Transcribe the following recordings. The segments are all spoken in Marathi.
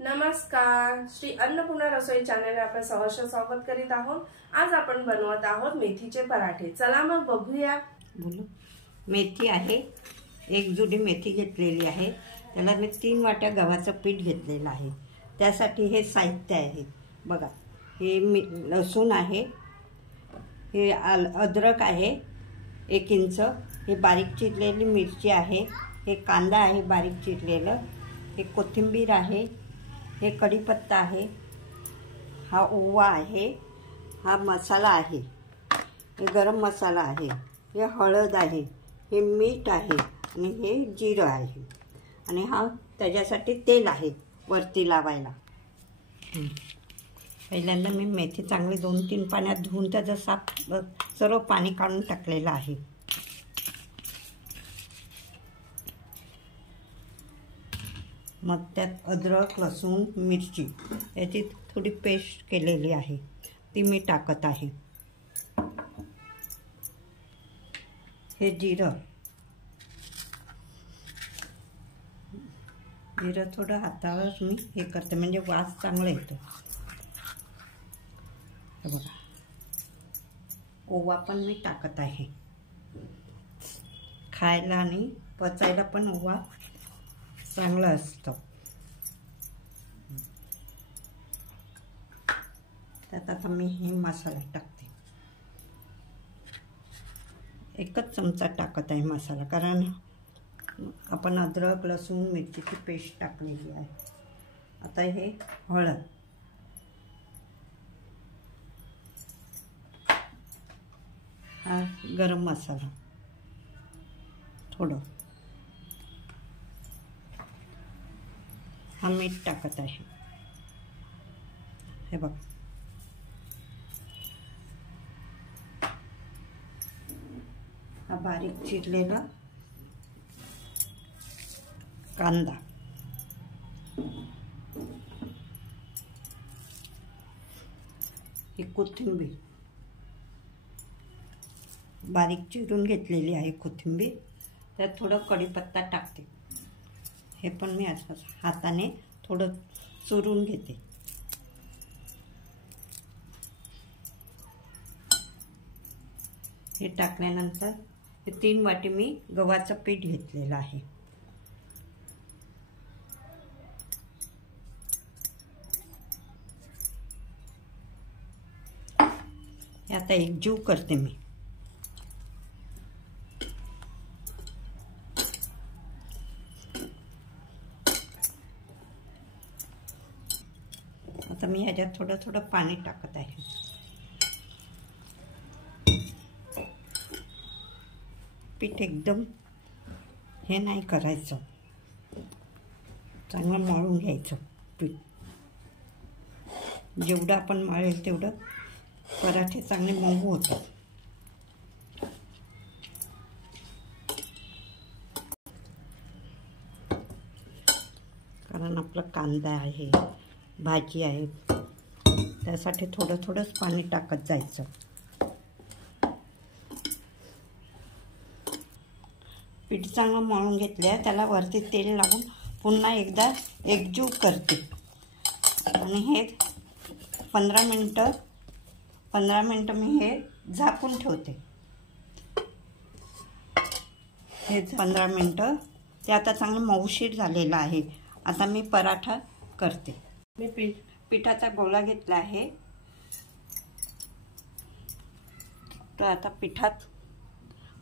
नमस्कार, श्री अन्नपूर्णा रसोई चॅनल आपण सहर्ष स्वागत करीत आहोत। आज आपण बनवत आहोत मेथीचे पराठे। चला मग बघूया। मेथी आहे, एक जुडी मेथी घेतलेली आहे। त्याला मी 3 वाट्या गव्हाचं पीठ घेतलेलं आहे। त्यासाठी हे साहित्य आहे बघा। हे लसूण आहे, हे अद्रक आहे 1 इंच, हे बारीक चिरलेली मिरची आहे, हे कांदा आहे बारीक चिरलेलं, हे कोथिंबीर आहे, हे कढीपत्ता आहे, हा ओवा आहे, हा मसाला आहे, हे गरम मसाला आहे, हे हळद आहे, हे मीठ आहे आणि हे जिरं आहे आणि हा त्याच्यासाठी तेल आहे वरती लावायला। पहिल्यांदा मी मेथी चांगली 2-3 पाण्यात धुवून त्याचं साफ सर्व पाणी काढून टाकलेलं आहे। मग त्यात अद्रक, लसूण, मिरची याची थोडी पेस्ट केलेली आहे ती मी टाकत आहे। हे जिरं थोडं हातावर मी हे करते म्हणजे वास चांगला येतो। हे बघा, ओवा पण मी टाकत आहे। खायला आणि पचायला पण ओवा चांगला असतो। त्यात आता मी हे मसाला टाकते, 1 चमचा टाकत आहे मसाला, कारण आपण अद्रक, लसूण, मिरचीची पेस्ट टाकलेली आहे। आता हे हळद, हा गरम मसाला थोडं, हा मीठ टाकत आहे। हे बघा, हा बारीक चिरलेला कांदा, ही कोथिंबीर बारीक चिरून घेतलेली आहे कोथिंबीर, त्यात थोडं कढीपत्ता टाकते। हे पण मी असं हाताने थोडं चुरून घेते। हे टाकल्यानंतर हे 3 वाटी मी गव्हाचं पीठ घेतलेलं आहे। हे आता एकजीव करते मी। आता मी ह्याच्यात थोडं थोडं पाणी टाकत आहे। पीठ एकदम हे नाही करायचं, चांगलं मळून घ्यायचं पीठ। जेवढं आपण मळेल तेवढं पराठे चांगले मऊ होतात। कारण आपला कांदा आहे, भाजी आहे, त्यासाठी थोडं थोडंच पाणी टाकत जायचं। पीठ चांगलं मळून घेतलं, त्याला वरती तेल लावून पुन्हा एकदा एकजीव करते आणि हे 15 मिनटं मी हे झाकून ठेवते। हे 15 मिनटं ते आता चांगलं मऊशीर झालेलं आहे। आता मी पराठा करते। मी पिठाचा गोळा घेतला आहे, तर आता पिठात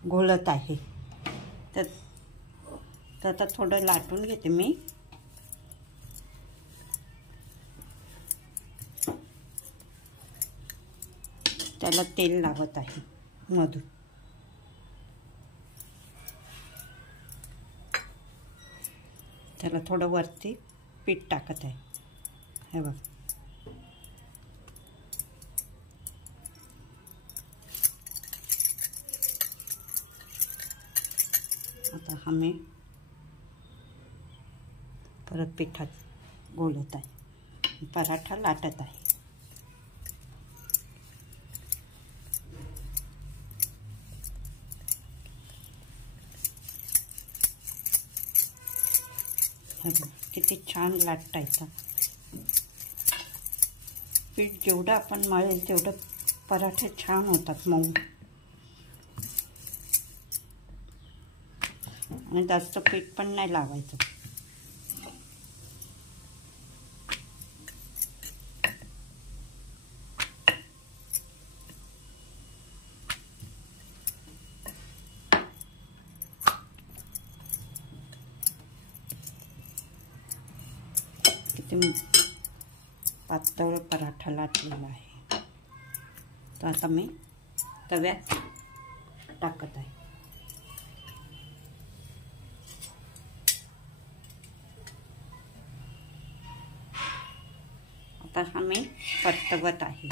घोळत आहे। तर आता थोडं लाटून घेते मी। त्याला तेल लावत आहे मधून। त्याला थोडं वरती पीठ टाकत आहे। हे बघ, आता हा मी परत पिठात घोळत आहे, पराठा लाटत आहे। किती छान लाटता येतं. पीठ जेवढं आपण मळेल तेवढं पराठे छान होतात, मऊ. आणि जास्त पीठ पण नाही लावायचं. किती पातळ पराठा लाटलेला आहे. तर आता मी तव्यात टाकत आहे. आता हा मी परतवत आहे.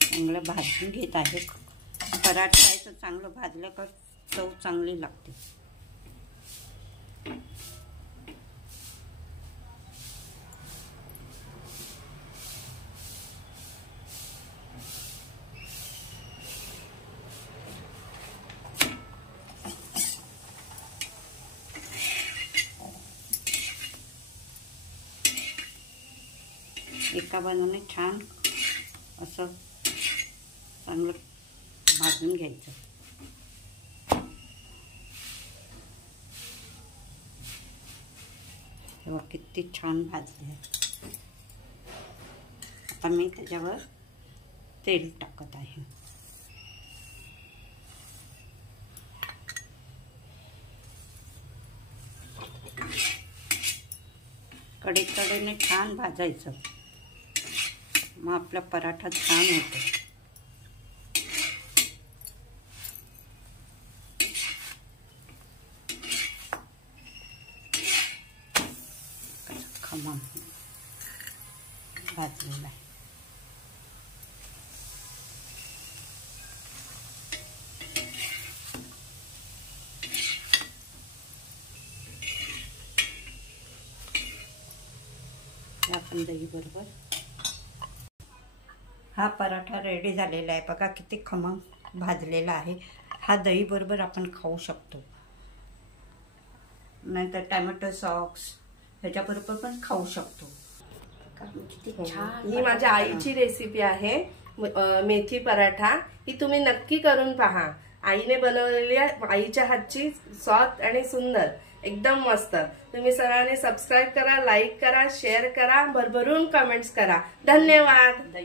चांगलं भाजून घेत आहे. पराठा आहे तर चांगलं भाजलं का चव चांगली लागते. एका बाजूने छान असं चांगलं भाजून घ्यायचं. तेव्हा किती छान भाजले. आता मी त्याच्यावर तेल टाकत आहे. कडेकडेने छान भाजायचं, मग आपला पराठा छान होतो. खमंग भाजलेला आहे. आपण दही बरोबर हा पराठा रेडी झालेला आहे. बघा किती खमंग भाजलेला आहे. हा दही बरोबर आपण खाऊ शकतो, नाहीतर टॅमॅटो सॉस ह्याच्याबरोबर पण खाऊ शकतो. किती छान. ही माझ्या आईची रेसिपी आहे मेथी पराठा. ही तुम्ही नक्की करून पहा. आईने बनवलेली आईच्या हातची स्वाद आणि सुंदर एकदम मस्त. तुम्ही सर्वांनी सबस्क्राईब करा, लाईक करा, शेअर करा, भरभरून कमेंट्स करा. धन्यवाद.